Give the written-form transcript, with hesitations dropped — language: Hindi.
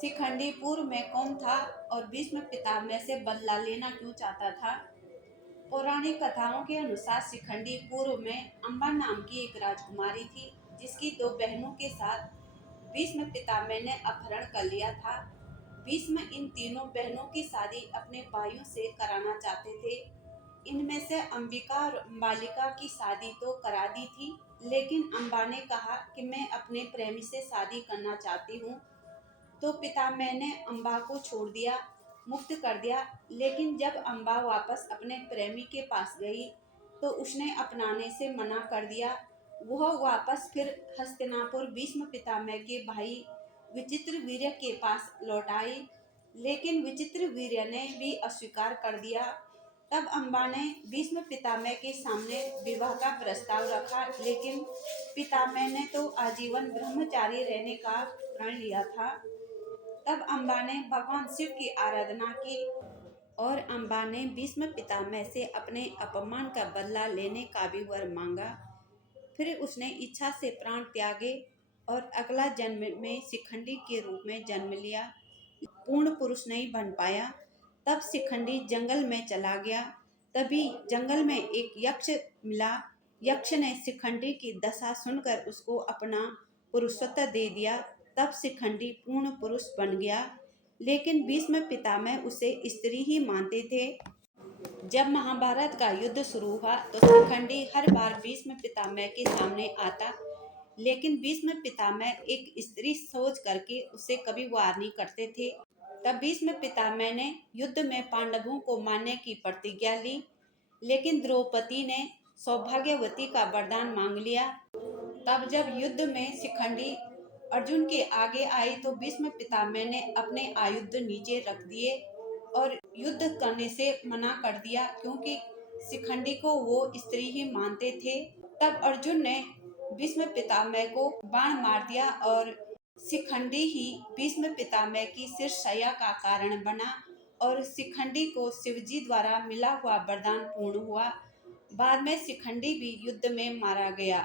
शिखंडी पूर्व में कौन था और भीष्म पितामह से बदला लेना क्यों चाहता था? पौराणिक कथाओं के अनुसार शिखंडी पूर्व में अम्बा नाम की एक राजकुमारी थी, जिसकी दो बहनों के साथ भीष्म पितामह ने अपहरण कर लिया था। भीष्म इन तीनों बहनों की शादी अपने भाइयों से कराना चाहते थे। इनमें से अंबिका और अंबालिका की शादी तो करा दी थी, लेकिन अम्बा ने कहा कि मैं अपने प्रेमी से शादी करना चाहती हूँ। तो पितामह ने अम्बा को छोड़ दिया, मुक्त कर दिया। लेकिन जब अम्बा वापस अपने प्रेमी के पास गई तो उसने अपनाने से मना कर दिया। वह वापस फिर हस्तिनापुर भीष्म पितामह के भाई विचित्रवीर्य के पास लौट आई, लेकिन विचित्रवीर्य ने भी अस्वीकार कर दिया। तब अम्बा ने भीष्म पितामह के सामने विवाह का प्रस्ताव रखा, लेकिन पितामह ने तो आजीवन ब्रह्मचारी रहने का प्रण लिया था। तब अम्बा ने भगवान शिव की आराधना की और अम्बा ने भीष्म पितामह से अपने अपमान का बदला लेने का भी वर मांगा। फिर उसने इच्छा से प्राण त्यागे और अगला जन्म में शिखंडी के रूप में जन्म लिया। पूर्ण पुरुष नहीं बन पाया। तब शिखंडी जंगल में चला गया। तभी जंगल में एक यक्ष मिला। यक्ष ने शिखंडी की दशा सुनकर उसको अपना पुरुषत्व दे दिया। तब शिखंडी पूर्ण पुरुष बन गया, लेकिन भीष्म पितामह उसे स्त्री ही मानते थे। जब महाभारत का युद्ध शुरू हुआ तो शिखंडी हर बार भीष्म पितामह के सामने आता, लेकिन भीष्म पितामह एक स्त्री सोच करके उसे कभी वार नहीं करते थे। तब भीष्म पितामह ने युद्ध में पांडवों को मारने की प्रतिज्ञा ली, लेकिन द्रौपदी ने सौभाग्यवती का वरदान मांग लिया। तब जब युद्ध में शिखंडी अर्जुन के आगे आई तो भीष्म पितामह ने अपने आयुध नीचे रख दिए और युद्ध करने से मना कर दिया, क्योंकि शिखंडी को वो स्त्री ही मानते थे। तब अर्जुन ने भीष्म पितामह को बाण मार दिया और शिखंडी ही भीष्म पितामह की शीर्षशैया का कारण बना और शिखंडी को शिवजी द्वारा मिला हुआ वरदान पूर्ण हुआ। बाद में शिखंडी भी युद्ध में मारा गया।